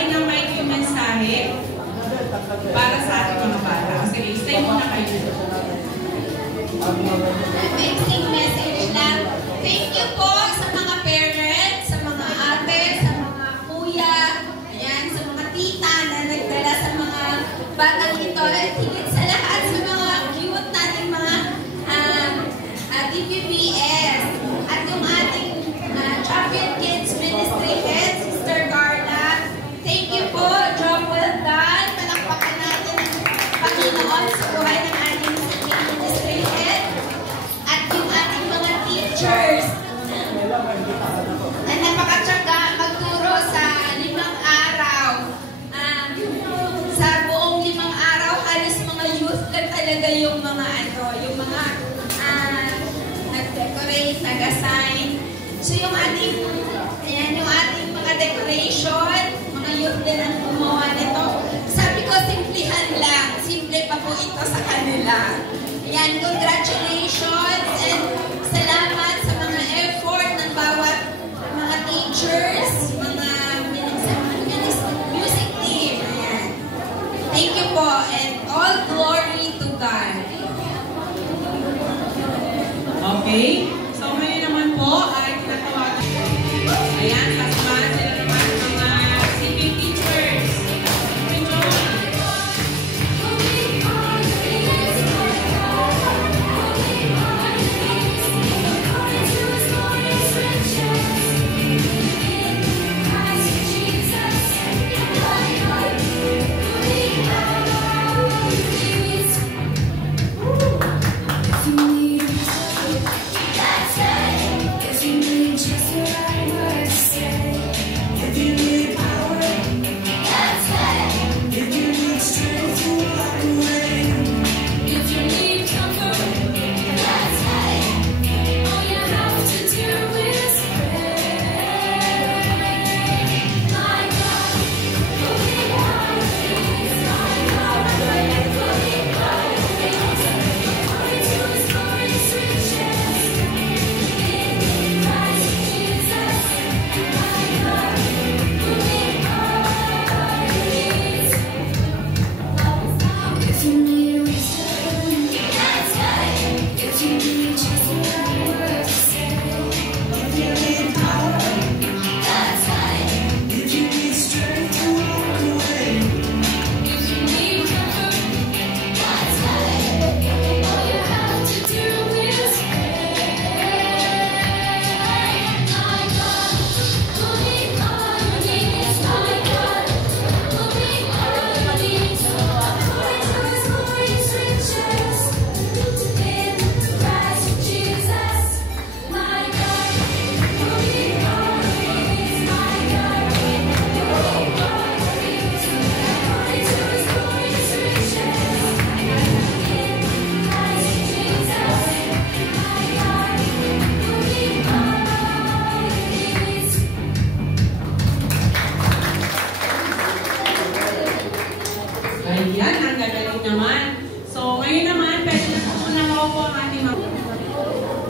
mic na mic yung mensahe para sa ating mga bata. Sige, stay muna kayo. Amazing message lang. Thank you po sa mga parents, sa mga ate, sa mga kuya, ayan, sa mga tita na nagdala sa mga batang ito. At higit sa lahat sa mga cute nating mga DPPS at yung ating Champion Kids Ministry Head, Sister Carla. Thank you po. Job well done. Palakpakan natin ang Panginoon sa buhay ng ating Ministry Head at yung ating mga teachers na napakatsaga magturo sa 5 araw. Sa buong 5 araw, halos mga youth lang talaga yung mga nag-decorate, nag-assign. So yung ating mga decoration, mga youth din ang gumawa nito. Sabi ko, simplihan lang. Simple pa po ito sa kanila. Ayan, congratulations.